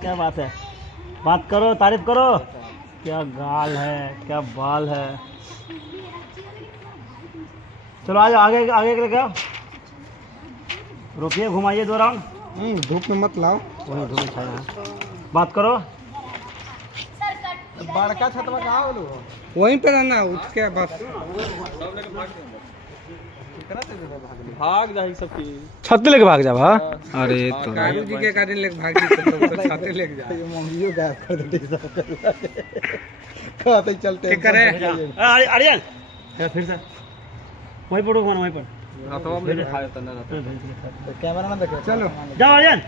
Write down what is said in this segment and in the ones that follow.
क्या बात है, बात करो, तारीफ करो। क्या गाल है, क्या बाल है। चलो आज आगे आगे लेके आओ, रोकिए, घुमाइए 2 राउंड। धूप में मत लाओ, वही धूप में छाया है। बात करो। बड़का छतवा कहाँ बोलो, वहीं पे रहना, उठ के बस भाग जाए सबकी छत लेके भाग जा भा। अरे तो कारू जी के गाड़ी लेके भाग जी, तो छाते लेके जा। ये मंगियो गायब कर दे कहते चलते ठीक करे। आर्यन फिर से वहीं पर घुमाना, वहीं पर कैमरा ना देखे। चलो जाओ आर्यन।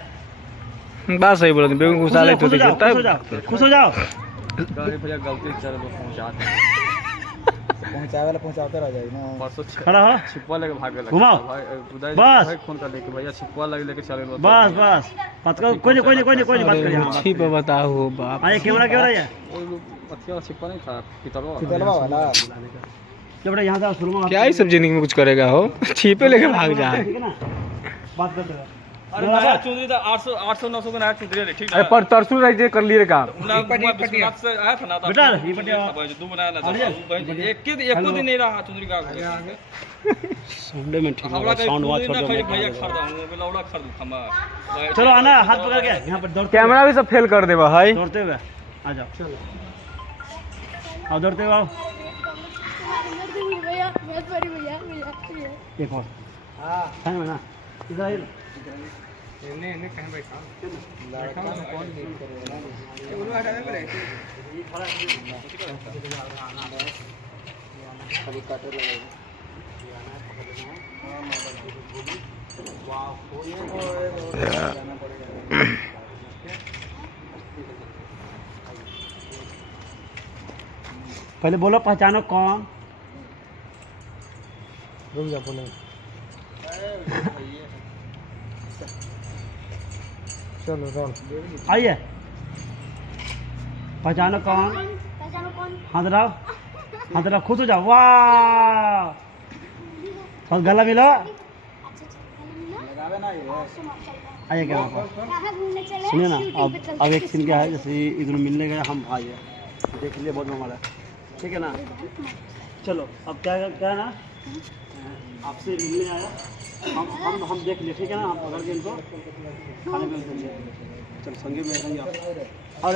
बात सही बोला, बेगम घुसा ले तो खुश हो जाओ। गाड़ी भैया गलती से पहुंचा पहुंचावे वाला पहुंचाते रह जाए ना। परसों खड़ा हो, छिपवा लेके भागे घुमाओ। बस बस। फोन कर लेके भैया छिपवा लेके चले बस बात करो। कोई नहीं बात कर यहाँ। छी पे बताओ बाप। आइए कैमरा है। अच्छा छिपवा नहीं था, पितलवा वाला जब यहाँ से शुरू में क्या ही सब जिंदगी में कुछ करेगा हो, छीपे लेके भाग जा। ठीक है ना, बात करते रहो। अरे भैया चुंदरी था 800 900 का नया चुंदरी है, ठीक है। पर तरसू रह कर लिए काम। विश्वनाथ से आया था ना, बेटा ये पटिया दो बनाया ना था, एक दिन नहीं रहा चुंदरी का संडे में ठीक हमरा है। का साउंड वॉच छोड़ दो। भैया खरीदा हूं, मैं लौड़ा खरीद हम। चलो आना, हाथ पकड़ के यहाँ पर दौड़ते कैमरा भी सब फेल कर देबा है। दौड़ते हुए आ जाओ। चलो आओ, दौड़ते हुए आओ। एक और है ना, इधर आइए। इन्हें कहां बैठा लड़का में कौन लीड करेगा, ये बोलो हटा दे रे खाली काटे लगेगा। पहले बोलो पहचानो कौन। रुक जा, बोले चलो रोल। आइए, पहचानो कौन। हाथ रहो, खुश हो जाओ। वाह, और गला मिलो। आइए क्या सुनिए ना, अब एक सीन क्या है, जैसे इधर मिलने गए हम भाई है, देख लिए बहुत हमारा, ठीक है ना। चलो अब क्या है ना, आपसे मिलने आया, हम देख लिए, ठीक है ना। हम पकड़ के इनको खाने में चलो संगे में रहेंगे आप। और